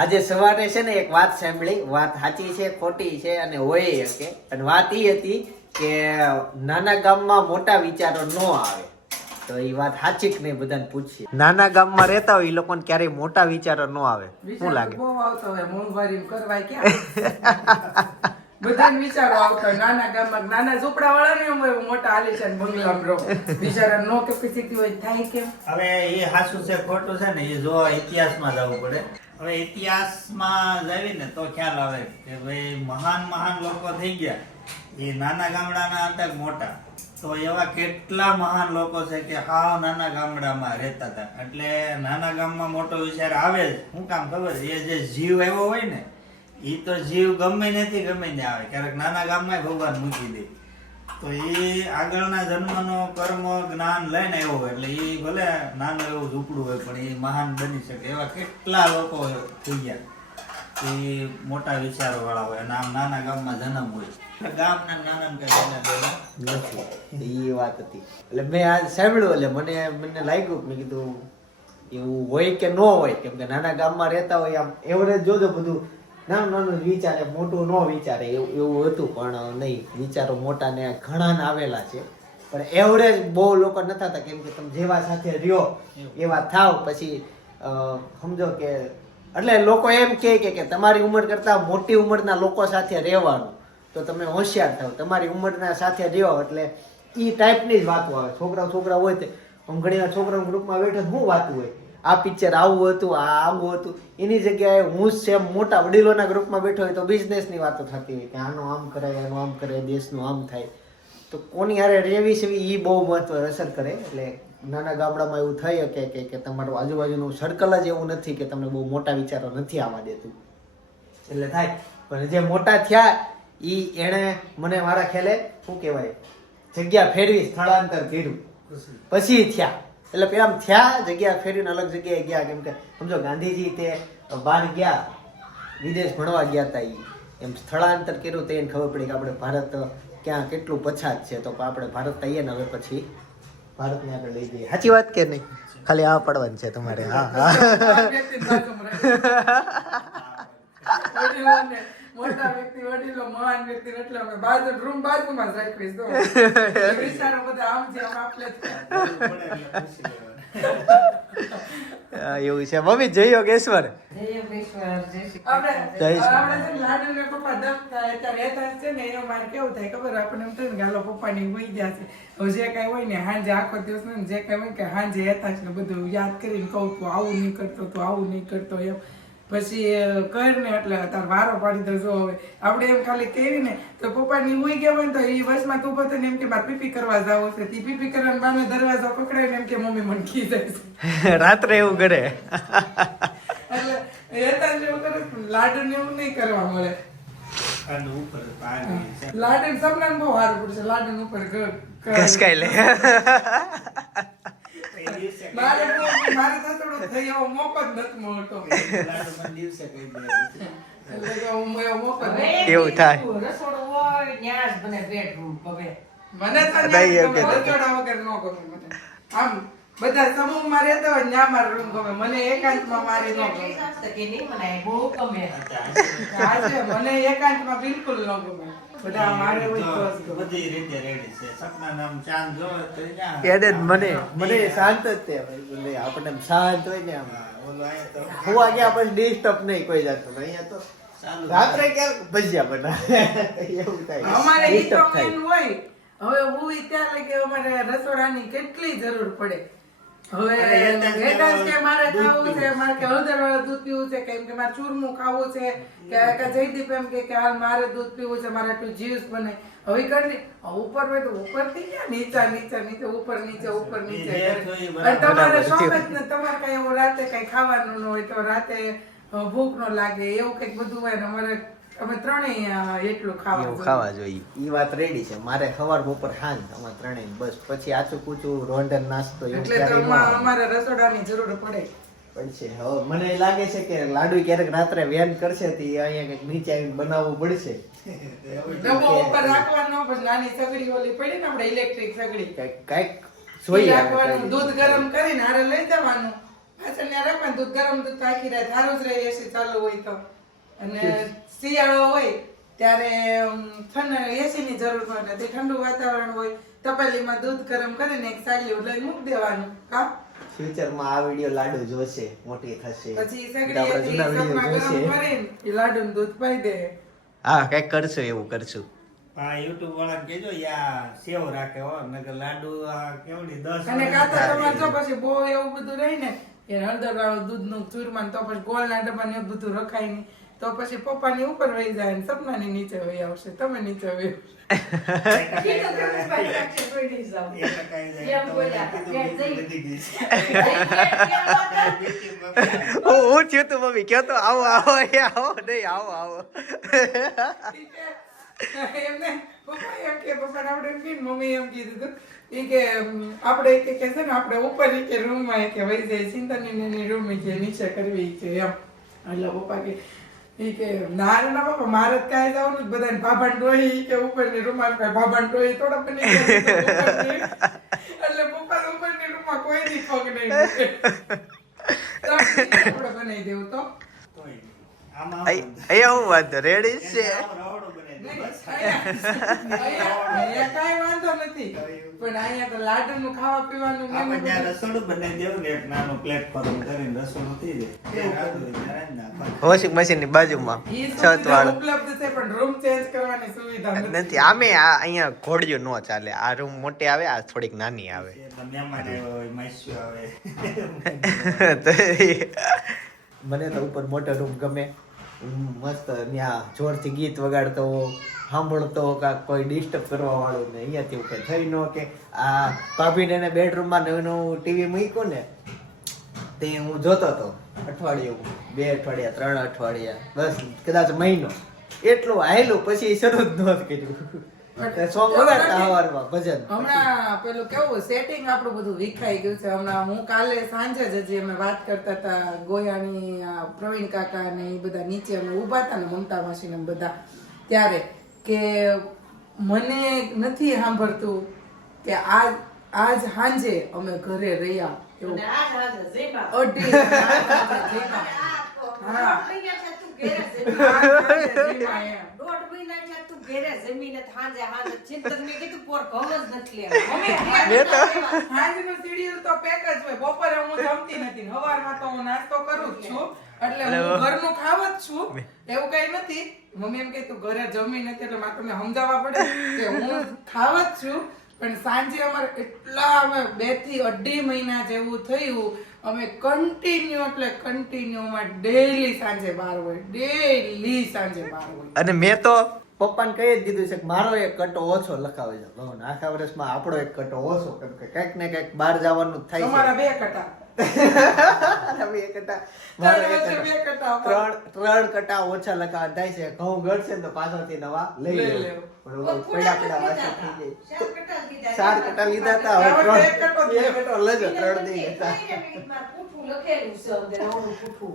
આજે સવારે છે ને એક વાત સાંભળી વાત સાચી છે ખોટી છે અને હોય કે. અને વાત એ હતી કે નાના ગામમાં મોટા વિચારો ન આવે. તો એ વાત સાચી કે નહીં બધાને પૂછીએ. નાના ગામમાં રહેતા હોય એ લોકોને ક્યારેય મોટા વિચારો ન આવે. શું લાગે? બહુ આવતો હોય મોંઘવારી કરવાય ક્યાં? બધાને વિચારો આવતો નાના ગામમાં નાના ઝૂંપડા વાળા ને મોટા આલીશાન બંગલામાં રહો. બિચારા નો કેપેસિટી હોય થાય કેમ? હવે એ હાસુ છે ખોટું છે ને એ જો ઇતિહાસમાં જવું પડે. હવે ઇતિહાસમાં જાવી ને તો ખ્યાલ આવે કે ભાઈ મહાન મહાન લોકો થઈ ગયા. એ નાના ગામડાના હતા મોટા. તો એવા કેટલા મહાન લોકો છે કે હાવ નાના ગામડામાં રહેતા હતા. એટલે નાના ગામમાં મોટો વિચાર આવે જ. શું કામ ખબર? એ જે જીવ આવ્યો હોય ને એ તો જીવ ગમે નથી ગમે ને આવે. ક્યારેક નાના ગામમાં ભગવાન મૂકી દે. તો એ આગળના જન્મનો કર્મ જ્ઞાન લઈને આવ્યો એટલે એ ભલે નાનું એવું ઝૂપડું હોય, પણ એ મહાન બની શકે. એવા કેટલા લોકો થઈ ગયા એ મોટા વિચારો વાળા હોય અને આમ નાના ગામમાં જન્મ હોય. ગામના નાના નથી. એ વાત હતી. એટલે મેં આજ સાંભળ્યું, એટલે મને મને લાગ્યું મેં કીધું એવું હોય કે ન હોય, કેમ કે નાના ગામમાં રહેતા હોય, આમ એવરેજ જોજો બધું. નાનું નાનું વિચારે મોટું ન વિચારે એવું એવું હતું પણ નહીં વિચારો મોટા ને ઘણા આવેલા છે. પણ એવરેજ બહુ લોકો નથી થતા કેમ કે તમે જેવા સાથે રહ્યો એવા. થાવ પછી સમજો કે એટલે લોકો એમ કહે કે કે તમારી ઉંમર કરતાં મોટી ઉંમરના લોકો સાથે રહેવાનું. તો તમે હોશિયાર થાવ. તમારી ઉંમરના સાથે રહ્યો એટલે એ ટાઈપની જ વાતો આવે. છોકરા છોકરા હોય તે આમ ઘણી છોકરાના ગ્રુપમાં બેઠો શું વાતું હોય. આ પિક્ચર આવું હતું આ આવું હતું. એની જગ્યાએ હું સેમ મોટા વડીલોના ગ્રુપમાં બેઠો હોય તો બિઝનેસની વાતો થતી હોય કે આનું આમ કરાય આનું આમ કરાય દેશનું આમ થાય. તો કોની હારે રહેવી સેવી એ બહુ મહત્વ અસર કરે. એટલે નાના ગામડામાં એવું થઈ શકે કે કે તમારું આજુબાજુનું સર્કલ જ એવું નથી કે તમને બહુ મોટા વિચારો નથી આવવા દેતું. એટલે થાય. પણ જે મોટા થયા એ એણે મને મારા ખ્યાલે શું કહેવાય? જગ્યા ફેરવી સ્થળાંતર કર્યું. પછી થયા. એટલે પેલા આમ થયા જગ્યા ફેરીને અલગ જગ્યાએ ગયા. કેમ કે સમજો ગાંધીજી તે બહાર ગયા વિદેશ ભણવા ગયા હતા એ એમ સ્થળાંતર કર્યું તો એને ખબર પડી કે આપણે ભારત ક્યાં કેટલું પછાત છે. તો આપણે ભારત આવીએ ને હવે પછી ભારતને આગળ લઈ જઈએ. સાચી વાત કે નહીં? ખાલી આ પડવાનું છે તમારે. હા હા. મોટા વ્યક્તિ વડીલો મહાન વ્યક્તિ એટલે અમે બાજુ રૂમ બાજુમાં જ રાખીશ તો વિચારો બધા આમ છે આમ આપણે એવું છે. મમ્મી જય યોગેશ્વર. આપણે આપણે ને લાડુ ને પપ્પા દમ થાય ત્યારે હેઠા છે ને એનો મારે કેવું થાય ખબર? આપણને એમ થાય ને કે વહી ગયા છે. હવે જે કઈ હોય ને હાંજે આખો દિવસ ને જે કાંઈ હોય કે હાંજે છે ને બધું યાદ કરીને કહું તું આવું નહીં કરતો આવું નહીં કરતો એમ. પછી કર ને એટલે તાર વારો પાડી દેજો જો હવે. આપણે એમ ખાલી કહેવી ને તો પપ્પાની હુઈ ગયા હોય ને તો એ બસમાં તું પોતે એમ કે મારે પીપી કરવા જવું છે. તી પીપી કરવાના બાને દરવાજો પકડે ને એમ કે મમ્મી મને ખી જાય રાત્રે એવું કરે. એટલે જેવું કરે લાડુ ને એવું નહીં કરવા મળે. લાડન સપનાને બહુ સારું પડશે લાડન ઉપર ઘસકાઈ લે. મારે. મારે તો થોડો થઈ એવો મોકો જ નથી મળતો. દિવસે કહી દે. એટલે કે હું એવો થાય. રસોડું હોય ત્યાં જ બને bedroom ગમે. મને તો રસોડા વગર ન ગમે મને. આમ બધા સમૂહમાં રહેતા હોય ત્યાં મારો રૂમ ગમે. મને એકાંતમાં મારી ન ગમે. કે નહીં? બનાય, બહુ ગમે. આજે મને એકાંતમાં બિલકુલ ન ગમે. બધા મારે હોય તો જ તો ગમે. બધી રીતે રેડી છે. સપના નામ ચાંદ જોવે તો ન્યા. મને મને શાંત જ તે એટલે આપણને શાંત હોય ને આમ ઓલો અહીંયા તો. હુવા ગયા પછી ડિસ્ટર્બ નહીં કોઈ જાતનું. અહીંયા તો રાત્રે ક્યાંક ભજીયા બના એવું થાય. અમારે ઈ તો હોય. હવે હું અમારે રસોડાની કેટલી જરૂર પડે. તમારે બરાબર. શોખ જ ને તમારે કઈ એવું રાતે કઈ ખાવાનું ન હોય તો રાતે ભૂખ નો લાગે. એવું કંઈક બધું હોય ને અમારે અમે ત્રણેય એટલું ખાવા ખાવા જોઈએ. ઈ વાત રેડી છે. મારે સવાર બપોર સાંજ અમે ત્રણેય બસ. પછી આચું કૂચું રોંઢન નાસ્તો એટલે તો. અમારે રસોડાની જરૂર પડે. પડશે. હવે મને લાગે છે કે લાડુ ક્યારેક રાત્રે વ્યાન કરશે તો અહીંયા કંઈક નીચે આવીને બનાવવું પડશે. ડબ્બો ઉપર રાખવાનો નાની સગડી ઓલી પડી ને આપણે ઇલેક્ટ્રિક સગડી. કંઈક કંઈક ઈ રાખવાનું દૂધ ગરમ કરીને હારે લઈ જવાનું. પાછળ દૂધ ગરમ દૂધ આખી રાત જ રહે એસી ચાલુ હોય તો. અને શિયાળો હોય ત્યારે અમ, ઠંડ એસી જરૂર હોય તે ઠંડુ વાતાવરણ હોય તપેલીમાં દૂધ ગરમ કરીને એક સાલી લઈ મૂકી દેવાનું. કા? ફ્યુચરમાં આ વીડિયો લાડુ જોશે મોટી થશે. પછી સગડી જૂના સપમાં જોશે. કરીને એ દૂધ પાઈ દે. હા કંઈક કરશું એવું કરશું. આ યુટ્યુબ વાળા કેજો યા સેવ રાખે હો. નકર લાડુ આ કેવડી દસ અને કાતા તમાર તો પછી બહુ એવું બધું રહી ને એ હળદર વાળું દૂધનું ચૂરમાન તો પછી ગોળના ડબ્બા ને બધું રખાય નહીં. તો પછી પપ્પાની ઉપર વહી જાય ને સપનાની નીચે વહી આવશે. તમે નીચે વહી. હું હું થયું તું મમ્મી. કયો તો આવો આવો એ આવો. નહીં આવો આવો. એમને પપ્પા એમ કે પપ્પાને આપણે એમ મમ્મી એમ કીધું હતું ઈ કે આપણે કે કે છે ને આપણે ઉપર કે રૂમમાં કે વહી જાય. ચિંતાની રૂમ ઈ કે નીચે કરવી કે એમ. એટલે પપ્પા કે ઈ કે ના રે ના પપ્પા મારે જ કાંઈ જવાનું બધાને ભાભાને ડોહી કે ઉપરની રૂમમાં કાંઈ ભાભાને ડોહી થોડા ઉપરની. એટલે પપ્પા ઉપરની રૂમમાં કોઈ દી પગ નહીં આપણે બનાવી દેવું તો. અહીંયા હું વાત રેડી છે. આમ રવડો બનાવી દે, બસ. અહીંયા અહીંયા કાંઈ વાંધો નથી પણ અહીંયા તો લાડુનું ખાવા પીવાનું આપણે ત્યાં રસોડું બનાવી દેવું ને એક નાનું પ્લેટફોર્મ કરીને રસોડું થઈ જાય ત્યાં રાંધું હોય ત્યાં રાંધી નાખવાનું. વોશિંગ મશીનની બાજુમાં છત વાળું ઉપલબ્ધ છે પણ રૂમ ચેન્જ કરવાની સુવિધા નથી આમે આ અહીંયા ઘોડિયું નો ચાલે આ રૂમ મોટી આવે આ થોડીક નાની આવે તો મને તો ઉપર મોટો રૂમ ગમે મસ્ત ત્યાં જોરથી ગીત વગાડતો, સાંભળતો કાં કોઈ ડિસ્ટર્બ કરવા વાળું ને અહીંયાથી એવું થઈ ન કે આ ભાભીને એને બેડરૂમમાં નવું નવું ટીવી મૂક્યું ને, તે હું જોતો હતો, અઠવાડિયું, બે અઠવાડિયા, ત્રણ અઠવાડિયા, બસ, કદાચ મહિનો. એટલું આયેલું, પછી શરૂ જ નહોતું કર્યું. સોંગ વગાડતા સવારમાં ભજન. હમણાં પેલું કેવું સેટિંગ આપણું બધું વિખાઈ ગયું છે. હમણાં હું કાલે સાંજે જ હજી અમે વાત કરતા હતા ગોયાની પ્રવીણ કાકા ને એ બધા નીચે અમે ઊભા હતા ને મમતા માસી ને બધા ત્યારે કે મને નથી સાંભળતું કે આજ આજ સાંજે અમે ઘરે રહ્યા. એવું. અઢી હા. તું ઘેરે જમીને ચિંતન મેં કીધું પોર ઘઉં જ નથી લેવા. તો પેક જ હોય. બપોરે હું જમતી નથી. સવારમાં તો હું નાસ્તો કરું જ છું. એટલે હું ઘરનું ખાવ જ છું. એવું કઈ નથી. મમ્મી એમ કે તું ઘરે જમી નથી. એટલે મારે તમને સમજાવવા પડે કે હું ખાવ જ છું. પણ સાંજે અમારે એટલા અમે બેથી અઢી મહિના જેવું થયું. અમે કન્ટિન્યુ એટલે કન્ટિન્યુ માં ડેલી સાંજે બાર હોય. ડેલી સાંજે બાર હોય. અને મેં તો પપ્પાને કહી જ દીધું છે કે મારો એક કટો ઓછો લખાવે છે ભવન આખા વર્ષમાં આપણો એક કટો ઓછો. કેમ કે કંઈક ને કંઈક બહાર જવાનું થાય તમારા બે કટા. છે બે કટા. મારો બે કટા ત્રણ ત્રણ કટા ઓછા લખાવા થાય છે. ઘઉં ગળશે તો પાછળથી નવા લઈ લેવું લેવું. પણ ઓલા પડ્યા પડ્યા વાસી થઈ જાય. ચાર કટા લીધા હતા. હવે ત્રણ બે કટો લેજો ત્રણ દી હતા કહીને મારે પૂઠું લખેલું છે અંદર, ઓલું પૂઠું.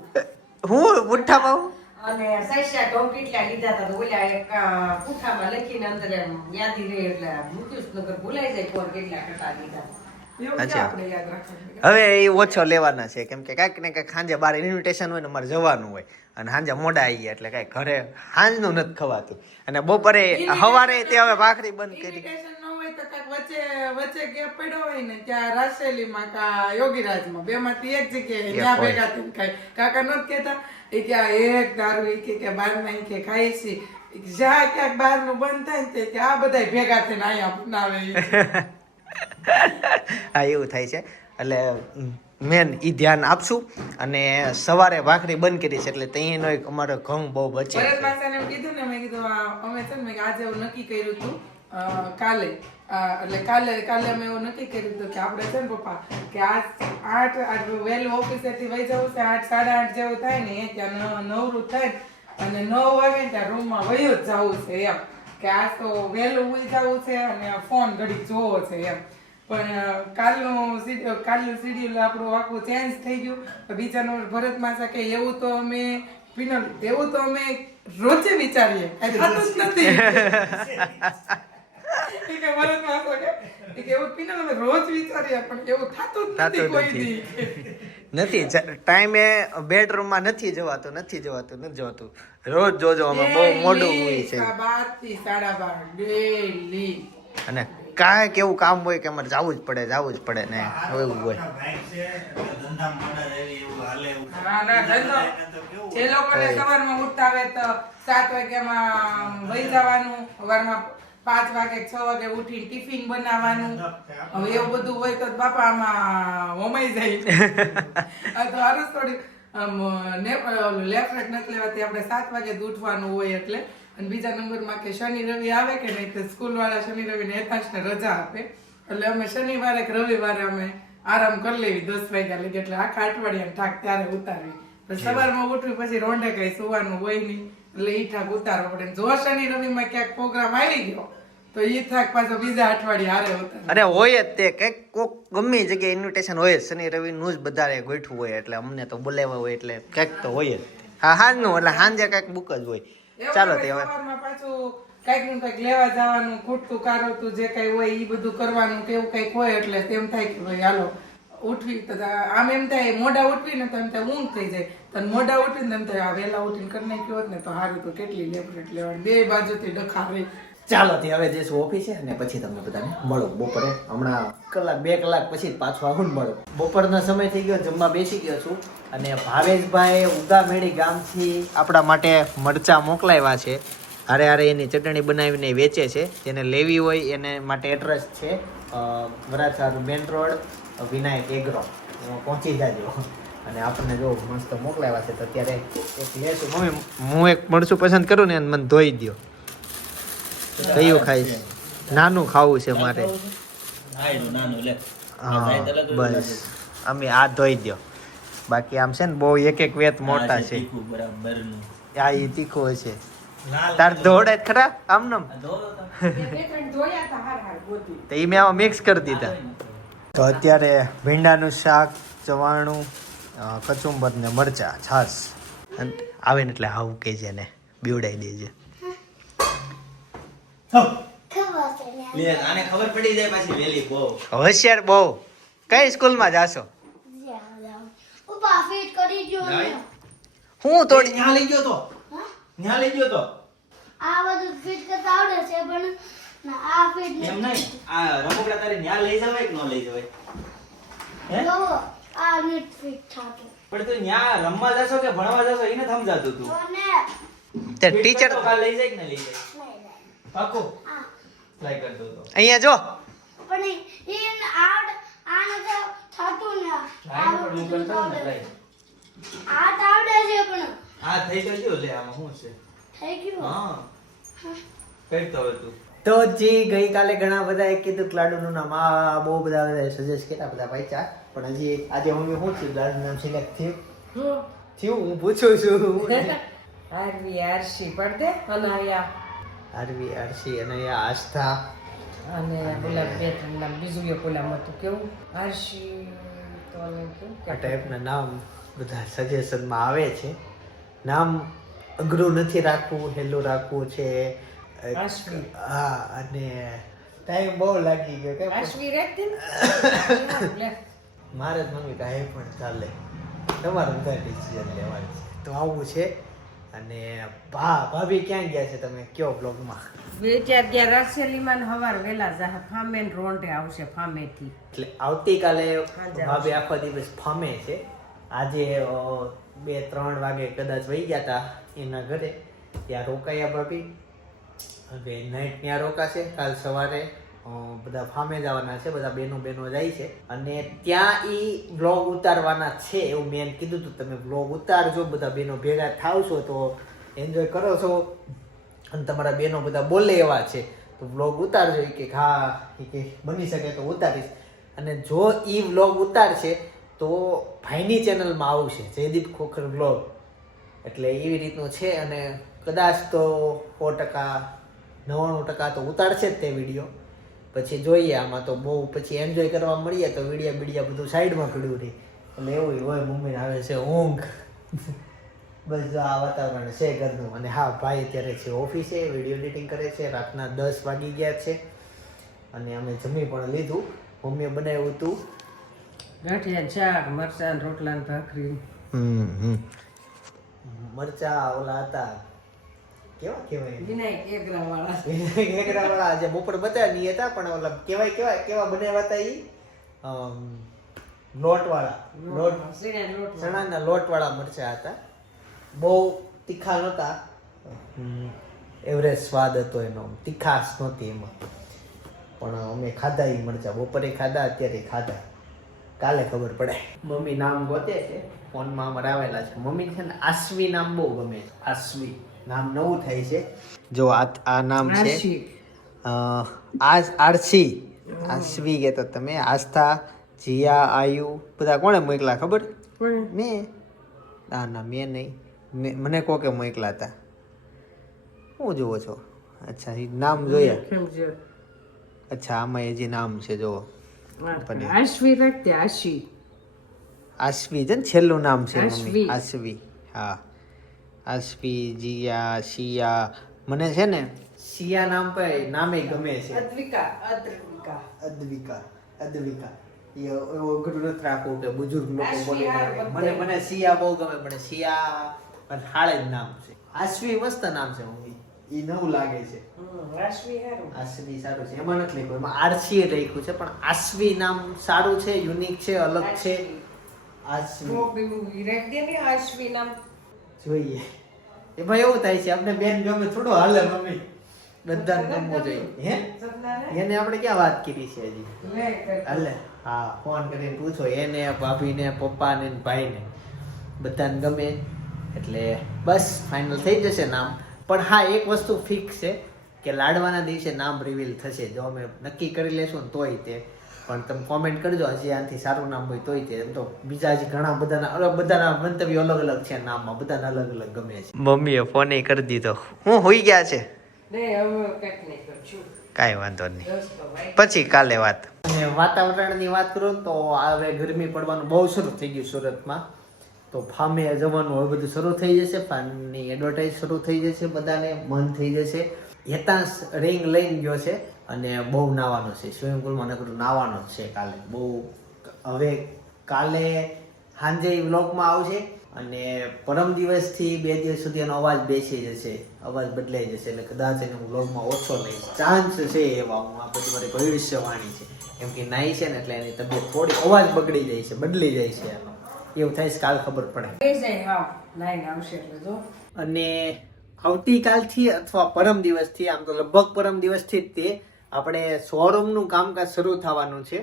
હું પુઠ્ઠામાં હું? અને સૈસા ઘઉં કેટલા લીધા હતા તો ઓલા એક પૂઠામાં લખીને અંદર એમ યાદી રહે એટલે મુકેશનગર ભૂલાઈ જાય કોણ કેટલા કટા લીધા. હવે એ ઓછો લેવાના છે. કેમ કે કાંઈક ને કાંઈક સાંજે બાર ઇન્વિટેશન હોય ને અમારે જવાનું હોય. અને સાંજે મોડા આવી ગયા એટલે કાંઈ ઘરે સાંજનું નથી ખવાતું. અને બપોરે સવારે તે હવે ભાખરી બંધ કરી વચ્ચે વચ્ચે ગેપ પડ્યો હોય ને ત્યાં રાસેલીમાં કા યોગીરાજમાં બેમાંથી એક જગ્યાએ ત્યાં ભેગા થઈને ખાય. કાકા નથી કહેતા એ ત્યાં એક દારૂ એ કે બાર બહારના કે ખાય છે. જ્યાં ક્યાંક બહારનું બંધ થાય ને કે આ બધાય ભેગા થઈને અહીંયા અપનાવે હા એવું થાય છે. એટલે મેન ઈ ધ્યાન આપશું અને સવારે ભાખરી બંધ કરી છે એટલે ત્યાંનો એક અમારો ઘઉં બહુ બચે ભરત માસાને કીધું ને મેં કીધું અમે છે ને આજે નક્કી કર્યું હતું કાલે. એટલે કાલે કાલે અમે એવું નક્કી કર્યું હતું કે આપણે છે ને પપ્પા કે આજ આઠ આઠ વહેલું ઓફિસેથી વહી જવું છે આઠ સાડા આઠ જેવું થાય ને એ ત્યાં ન- નવરું થાય અને નવ વાગે ત્યાં રૂમમાં વયું જ જવું છે એમ. કે આજ તો વહેલું ઉઈ જવું છે અને ફોન ઘડી જોવો છે એમ. પણ કાલનું કાલનું શિડ્યુલ આપણું આખું ચેન્જ થઈ ગયું. બીજા નંબર ભરત માસા કે એવું તો અમે પિનલ એવું તો અમે રોજે વિચારીએ. થતું જ નથી. કે ભરત માસા કે? એ કે એવું પીને અમે રોજ વિચારીએ પણ એવું થતું જ નથી કોઈ દી. નથી ટાઈમે બેડરૂમમાં નથી જવાતું નથી જવાતું નથી જવાતું. રોજ જોજો અમે બહુ મોડું હોય છે. બારથી સાડા બાર ડેલી અને કાંઈ કેવું કામ હોય કે અમારે જવું જ પડે જવું જ પડે ને એવું હોય. જે લોકોને સવારમાં ઉઠતા હોય તો સાત વાગ્યામાં વહી જવાનું સવારમાં પાંચ વાગે છ વાગે ઉઠીને ટિફિન બનાવવાનું. હવે એવું બધું હોય તો બાપા આમાં હોમાઈ જાય. આ તો હારું થોડી લેફ્ટ રાઈટ નથી લેવાથી આપણે સાત વાગે ઉઠવાનું હોય એટલે. અને બીજા નંબરમાં કે શનિ રવિ આવે કે નહીં તો સ્કૂલવાળા શનિ રવિ ને એકાંશને રજા આપે. એટલે અમે શનિવારે કે રવિવારે અમે આરામ કરી લેવી દસ વાગ્યા લગી એટલે આખા અઠવાડિયા ઠાક ત્યારે ઉતારવી. સવારમાં ઉઠવી પછી રોંઢે કઈ સુવાનું હોય નહીં. એટલે ઈ ઠાક ઉતારવો પડે. જો શનિ રવિમાં ક્યાંક પ્રોગ્રામ આવી ગયો તો ઈ થાક પાછો બીજા અઠવાડિયે હારે હોતા અરે હોય જ તે કંઈક કોક ગમે એ જગ્યાએ ઇન્વિટેશન હોય શનિ શનિ રવિનું જ બધારે ગોઠવું હોય એટલે અમને તો બોલાવ્યા હોય એટલે કંઈક તો હોય જ હા હાંજનું એટલે હાંજે કંઈક બુક જ હોય. ચાલો તે હવે. પાછું કાંઈકનું કાંઈક લેવા જવાનું ખૂટતું કારોતું જે કઈ હોય ઈ બધું કરવાનું કેવું કંઈક હોય એટલે તેમ થાય કે ભાઈ હાલો ઉઠવી તો આમ એમ થાય મોઢા ઉઠવી ને તો એમ થાય ઊંઘ થઈ જાય. તો મોઢા ઉઠવીને તો એમ થાય આ વહેલા ઉઠીને કરી નાખ્યું હોત ને તો સારું તો કેટલી લેબરેટ લેવાની. બે બાજુથી ડખા રહી ચાલો તે હવે જઈશું ઓફિસે અને પછી તમને બધાને મળો બપોરે. હમણાં કલાક, બે કલાક પછી પાછો આવું મળો. બપોરનો સમય થઈ ગયો, જમવા બેસી ગયો છું અને ભાવેશભાઈ ઉગામેડી ગામથી આપણા માટે મરચા મોકલાવ્યા છે. હારે હારે એની ચટણી બનાવીને વેચે છે. જેને લેવી હોય એને માટે એડ્રેસ છે વરાછાર Varachha main road Vinayak agro. એમાં પહોંચી જાજો. અને આપણને જો મસ્ત મોકલાવ્યા છે તો અત્યારે એક લેશું. મમ્મી, હું એક મરચું પસંદ કરું ને મને ધોઈ દ્યો. કયું ખાઈશ નાનું ખાવું છે મારે. હા બસ. અમે આ ધોઈ દ્યો. બાકી આમ છે ને બહુ એક એક વેત મોટા છે આ એ તીખો હશે. તાર ધોડે ખરા? આમ નમ. તા. એ મેં આમાં મિક્સ કરી દીધા. તો અત્યારે ભીંડાનું શાક ચવાણું કચુંબર ને મરચા અને આવે ને એટલે આવું કહેજે ને બીવડાઈ દેજે. ખબર પડી જાય. પાછી વેલી બહુ. હોશિયાર બહુ. કઈ સ્કૂલમાં જાશો? હું તો ન્યા લઈ ગયો તો. હા? ન્યા લઈ ગયો તો. આ બધું ફિટ કરતા આવડે છે પણ આ ફિટ એમ નહીં. આ રમકડા તારે ન્યા લઈ જવાય કે ન લઈ જવાય? હે? આ નથી ફિટ થાતો. પણ તું ન્યા રમવા જશો કે ભણવા જશો એને સમજાતું તું? તે ટીચર તો કાલ લઈ જાય કે ન લઈ જાય. પાકું. ટ્રાય કરતો તો. અહીંયા જો. પણ ઇન આવડ આને તો થાતું ને. ટ્રાય હું કરતો ને ટ્રાય આ તો આવડે છે પણ. આ થઈ તો ગયો લે આમાં શું છે? થઈ ગયું? હા. કઈ તો હવે તું. તો જી ગઈકાલે ઘણા બધાએ કીધું લાડુનું નામ આ બહુ બધા બધાએ સજેસ્ટ કર્યા બધા ભાઈ ચા પણ હજી આજે મમ્મી શું થયું? લાડુનું નામ સિલેક્ટ થયું. થયું? હું પૂછું છું. આરવી આરસી પડદે? અનાયા આરવી આરસી અને આસ્થા. અને ઓલા બે ત્રણ નામ. બીજું એક ઓલામાં હતું કેવું? આરસી તો આ ટાઈપના નામ બધા સજેશનમાં આવે છે. નામ અઘરું નથી રાખવું હેલું રાખવું છે. હા અને ટાઈમ બહુ લાગી ગયો કે. મારે જ મમ્મી કાંઈ પણ ચાલે. તમારે બધા ડિસિઝન લેવાની છે. તો આવું છે. અને ભા ભાભી ક્યાં ગયા છે તમે? કયો બ્લોગમાં બે ચાર ગયા રાસેલીમાં ને હવાર વેલા જા ફામે ને રોંઢે આવશે ફામેથી એટલે આવતીકાલે ભાભી આખો દિવસ ફામે છે. આજે બે ત્રણ વાગે કદાચ વહી ગયા હતા એના ઘરે. ત્યાં રોકાયા ભાભી. હવે નાઇટ ત્યાં રોકાશે કાલ સવારે બધા ફામે જવાના છે, બધા બેનો બેનો જાય છે. અને ત્યાં એ બ્લોગ ઉતારવાના છે એવું મેં કીધું હતું તમે બ્લોગ ઉતારજો, બધા બેનો ભેગા થાવ છો તો એન્જોય કરો છો. અને તમારા બેનો બધા બોલે એવા છે, તો બ્લોગ ઉતારજો. એ કે હા એ કે બની શકે તો ઉતારીશ. અને જો એ વ્લોગ ઉતારશે તો ભાઈની ચેનલમાં આવશે, જયદીપ ખોખર વ્લોગ એટલે એવી રીતનું છે અને કદાચ તો સો ટકા, નવ્વાણું ટકા તો ઉતારશે જ તે વીડિયો પછી જોઈએ આમાં તો બહુ પછી એન્જોય કરવા મળીએ તો વિડીયા બીડિયા બધું સાઈડમાં પડ્યું રહે. એટલે એવું હોય મમ્મીને આવે છે ઊંઘ. બસ જો આ વાતાવરણ છે ઘરનું. અને હા ભાઈ અત્યારે છે ઓફિસે વીડિયો એડિટિંગ કરે છે. રાતના દસ વાગી ગયા છે. અને અમે જમી પણ લીધું. મમ્મીએ બનાવ્યું હતું. ગાંઠિયા શાક મરચાં રોટલા ભાખરી હમ હમ. મરચા ઓલા હતા. કેવા કેવાય વિનાયક એગરા વાળા જે બપોર બતાવ્યા નહીં હતા પણ ઓલા કેવાય કેવાય કેવા બનાવ્યા હતા ઈ? લોટ વાળા લોટ લોટ ચણાના લોટ વાળા મરચા હતા. બહુ તીખા નહોતા. એવરેજ સ્વાદ હતો એનો. તીખાશ નહોતી એમાં. પણ અમે ખાધા એ મરચા. બપોરે ખાધા અત્યારે ખાધા. કાલે ખબર પડે. મમ્મી નામ ગોતે છે. ફોનમાં અમારે આવેલા છે. મમ્મી છે ને આશ્વી નામ બહુ ગમે છે. આશ્વી. નામ નવું થાય છે. જો આ આ નામ છે. આજ આરસી. આશ્વી કહેતા તમે આસ્થા જીયા આયુ બધા કોણે મોકલા ખબર? મેં. ના ના મેં નહીં. મને કોકે મોકલા હતા હું જુઓ છો? અચ્છા એ નામ જોયા. અચ્છા આમાં એ જે નામ છે જુઓ. આશવી આશી આશ્વી છે ને છેલ્લું નામ છે. આશ્વી હા. આશ્વી જીયા શિયા મને છે ને શિયા નામ પર નામે ગમે છે. અદ્વિકા અદ્વિકા. અદ્વિકા અદ્વિકા. એ એવું નથી રાખવું કે બુજુર્ગ લોકો બોલે મને મને સિયા બહુ ગમે મને સિયા પણ હાળે જ નામ છે. આશ્વી મસ્ત નામ છે મમ્મી ઈ નવું લાગે છે. આશવી સારું છે. એમાં નથી લખ્યું. એમાં આરસી લખ્યું છે પણ આશ્વી નામ સારું છે યુનિક છે અલગ છે. આશ્વી આશવી નામ? જોઈએ. એમાં એવું થાય છે આપણે બેન ગમે થોડો હાલે મમ્મી. બધાને ગમવું જોઈએ. હે? એને આપણે ક્યાં વાત કરી છે હજી? હાલે. હા ફોન કરીને પૂછો એને ભાભીને પપ્પાને ને ભાઈને. બધાને ગમે. એટલે બસ ફાઇનલ થઈ જશે નામ. પણ હા એક વસ્તુ ફિક્સ છે કે લાડવાના દિવસે નામ રિવીલ થશે. જો અમે નક્કી કરી લેશું ને તોય તે. પણ તમે કોમેન્ટ કરજો હજી આનાથી સારું નામ હોય તોય તે. એમ તો બીજા હજી ઘણા બધાના અલગ બધાના મંતવ્યો અલગ અલગ છે નામમાં બધાને અલગ અલગ ગમે છે. મમ્મીએ ફોન કરી દીધો. હું હોઈ ગયા છે? કાંઈ વાંધો નહીં. પછી કાલે વાત. અને વાતાવરણની વાત કરું તો હવે ગરમી પડવાનું બહુ શરૂ થઈ ગયું સુરતમાં. તો ફામે જવાનું હવે બધું શરૂ થઈ જશે ફાર્મની એડવર્ટાઇઝ શરૂ થઈ જશે બધાને મન થઈ જશે. હેતાંશ રિંગ લઈને ગયો છે. અને બહુ નાવાનો છે. સ્વિમિંગ પુલમાં નકરું નાવાનો જ છે કાલે. બહુ હવે કાલે સાંજે વ્લોગમાં આવશે અને પરમ દિવસથી બે દિવસ સુધી એનો અવાજ બેસી જશે. અવાજ બદલાઈ જશે. એટલે કદાચ એને હું વ્લોગમાં ઓછો લઈશ ચાન્સ છે એવા. હું આ બધી મારી ભવિષ્યવાણી છે. કેમ કે નાઈ છે ને એટલે એની તબિયત થોડી અવાજ બગડી જાય છે બદલી જાય છે એનો એવું થાય છે કાલ ખબર પડે. અને આવતીકાલથી અથવા પરમ દિવસથી આમ તો લગભગ પરમ દિવસથી જ તે આપણે શોરૂમનું કામકાજ શરૂ થવાનું છે.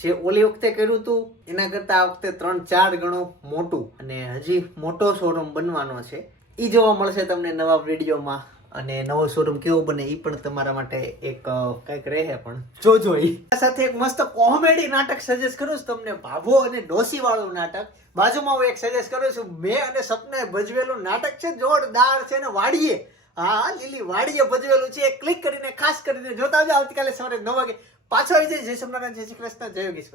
જે ઓલી વખતે કર્યું હતું એના કરતાં આ વખતે ત્રણ ચાર ગણું મોટું અને હજી મોટો શોરૂમ બનવાનો છે. એ જોવા મળશે તમને નવા વિડીયોમાં અને નવો શોરૂમ કેવો બને એ પણ તમારા માટે એક કંઈક રહે પણ. જોજો આ સાથે એક મસ્ત કોમેડી નાટક સજેસ્ટ કરું છું તમને, ભાભો અને ડોસી વાળું નાટક. બાજુમાં હું એક સજેસ્ટ કરું છું, મેં અને સપને ભજવેલું નાટક છે, જોરદાર છે ને વાડીએ. હા, લીલી વાડીએ ભજવેલું છે. ક્લિક કરીને ખાસ કરીને જોતા આવજો. આવતીકાલે સવારે નવ વાગે પાછો આવી જાય સોમનારાયણ જય શ્રી કૃષ્ણ, જય યોગેશ્વર.